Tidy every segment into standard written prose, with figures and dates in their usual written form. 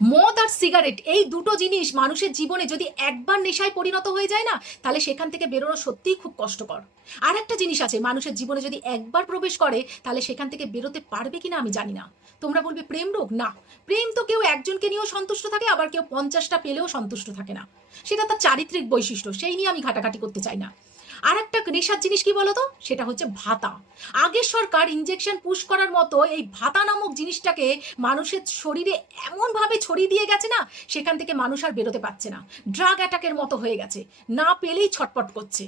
মদ আর সিগারেট এই দুটো জিনিস মানুষের জীবনে যদি একবার নেশায় পরিণত হয়ে যায় না, তাহলে সেখান থেকে বেরোনো সত্যিই খুব কষ্টকর। আর একটা জিনিস আছে, মানুষের জীবনে যদি একবার প্রবেশ করে তাহলে সেখান থেকে বেরোতে পারবে কিনা আমি জানি না। তোমরা বলবে প্রেম রোগ, না। প্রেম তো কেউ একজনকে নিয়েও সন্তুষ্ট থাকে, আবার কেউ 50টা পেলেও সন্তুষ্ট থাকে না। সেটা তার চারিত্রিক বৈশিষ্ট্য, সেই নিয়ে আমি ঘাটাঘাটি করতে চাই না। আর একটা নেশার জিনিস কি বলতো, সেটা হচ্ছে ভাতা। আগের সরকার ইনজেকশন পুশ করার মতো এই ভাতা নামক জিনিসটাকে মানুষের শরীরে এমনভাবে ছড়িয়ে দিয়ে গেছে না, সেখান থেকে মানুষ আর বেরোতে পারছে না। ড্রাগ অ্যাটাকের মতো হয়ে গেছে, না পেলেই ছটপট করছে।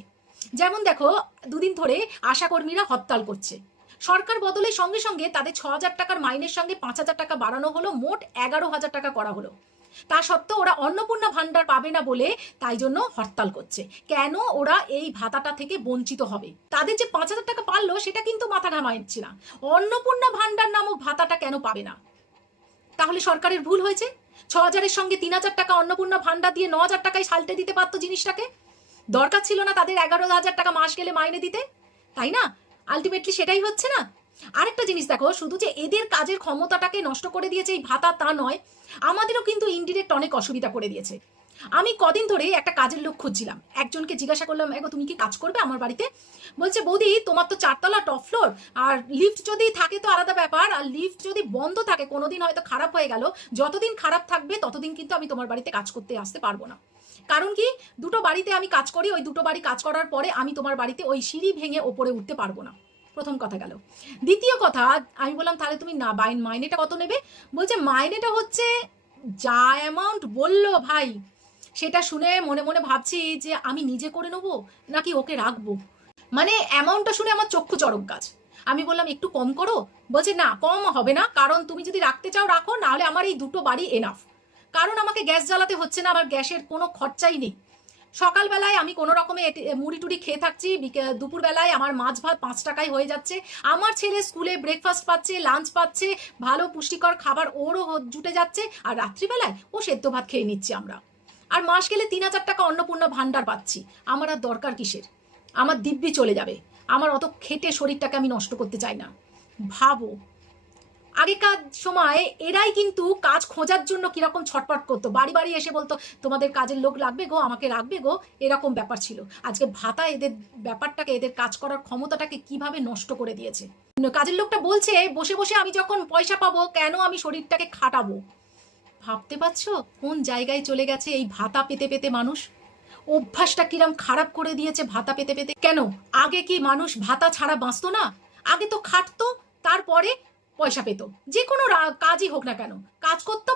যেমন দেখো, দুদিন ধরে আশাকর্মীরা হরতাল করছে। সরকার বদলের সঙ্গে সঙ্গে তাদের 6,000 টাকার মাইনের সঙ্গে 5,000 টাকা বাড়ানো হলো, মোট 11,000 টাকা করা হলো। তা সত্ত্বেও ওরা অন্নপূর্ণা ভান্ডার পাবে না বলে তাই জন্য হরতাল করছে। কেন ওরা এই ভাতাটা থেকে বঞ্চিত হবে? তাদের যে 5,000 টাকা পারলো সেটা কিন্তু মাথা ঘামাচ্ছে না, অন্নপূর্ণা ভান্ডার নামক ভাতাটা কেন পাবে না? তাহলে সরকারের ভুল হয়েছে। 6,000-এর সঙ্গে 3,000 টাকা অন্নপূর্ণা ভান্ডার দিয়ে 9,000 টাকায় সালটে দিতে পারতো জিনিসটাকে। দরকার ছিল না তাদের 11,000 টাকা মাস গেলে মাইনে দিতে, তাই না? আলটিমেটলি সেটাই হচ্ছে না। আরেকটা জিনিস দেখো, শুধু যে এদের কাজের ক্ষমতাটাকে নষ্ট করে দিয়েছে এই ভাতা তা নয়, আমাদেরও কিন্তু ইনডিরেক্ট অনেক অসুবিধা করে দিয়েছে। আমি কদিন ধরে একটা কাজের লোক খুঁজছিলাম, একজনকে জিজ্ঞাসা করলাম, এগো তুমি কি কাজ করবে আমার বাড়িতে? বলছে, বৌদি তোমার তো 4তলা টপ ফ্লোর, আর লিফট যদি থাকে তো আলাদা ব্যাপার, আর লিফট যদি বন্ধ থাকে কোনোদিন হয়তো খারাপ হয়ে গেল, যতদিন খারাপ থাকবে ততদিন কিন্তু আমি তোমার বাড়িতে কাজ করতে আসতে পারবো না। কারণ কি, দুটো বাড়িতে আমি কাজ করি, ওই দুটো বাড়ি কাজ করার পরে আমি তোমার বাড়িতে ওই সিঁড়ি ভেঙে ওপরে উঠতে পারবো না। প্রথম কথা গেল। দ্বিতীয় কথা, আমি বললাম তাহলে তুমি না মাইনেটা কত নেবে? বলছে মাইনেটা হচ্ছে যা অ্যামাউন্ট বললো ভাই, সেটা শুনে মনে মনে ভাবছি যে আমি নিজে করে নেবো নাকি ওকে রাখবো। মানে অ্যামাউন্টটা শুনে আমার চক্ষু চড়ক গাছ। আমি বললাম একটু কম করো। বলছে না, কম হবে না, কারণ তুমি যদি রাখতে চাও রাখো, নাহলে আমার এই দুটো বাড়ি এনাফ। কারণ আমাকে গ্যাস জ্বালাতে হচ্ছে না, আমার গ্যাসের কোনো খরচাই নেই। সকালবেলায় আমি কোনো রকমে মুড়ি টুড়ি খেয়ে থাকছি, দুপুরবেলায় আমার মাছ ভাত 5 টাকায় হয়ে যাচ্ছে, আমার ছেলে স্কুলে ব্রেকফাস্ট পাচ্ছে, লাঞ্চ পাচ্ছে, ভালো পুষ্টিকর খাবার ওরও জুটে যাচ্ছে, আর রাত্রিবেলায় ও সেদ্ধ ভাত খেয়ে নিচ্ছি আমরা। আর মাস গেলে 3,000 টাকা অন্নপূর্ণা ভান্ডার পাচ্ছি। আমার আর দরকার কিসের? আমার দিব্যি চলে যাবে। আমার অত খেটে শরীরটাকে আমি নষ্ট করতে চাই না। ভাবো, আগেকার সময় এরাই কিন্তু কাজ খোঁজার জন্য কিরকম ছটপট করতো, বাড়ি বাড়ি এসে বলতো তোমাদের কাজের লোক লাগবে গো, আমাকে রাখবে গো, এরকম ব্যাপার ছিল। আজকে ভাতা এদের ব্যাপারটাকে, এদের কাজ করার ক্ষমতাটাকে কিভাবে নষ্ট করে দিয়েছে। কাজের লোকটা বলছে বসে বসে আমি যখন পয়সা পাবো কেন আমি শরীরটাকে খাটাবো। ভাবতে পারছো কোন জায়গায় চলে গেছে এই ভাতা পেতে পেতে মানুষ? অভ্যাসটা কিরম খারাপ করে দিয়েছে ভাতা পেতে পেতে। কেন আগে কি মানুষ ভাতা ছাড়া বাঁচতো না? আগে তো খাটতো, তারপরে পয়সা পেত। যে কোনো কাজই হোক না কেন, কাজ করতো,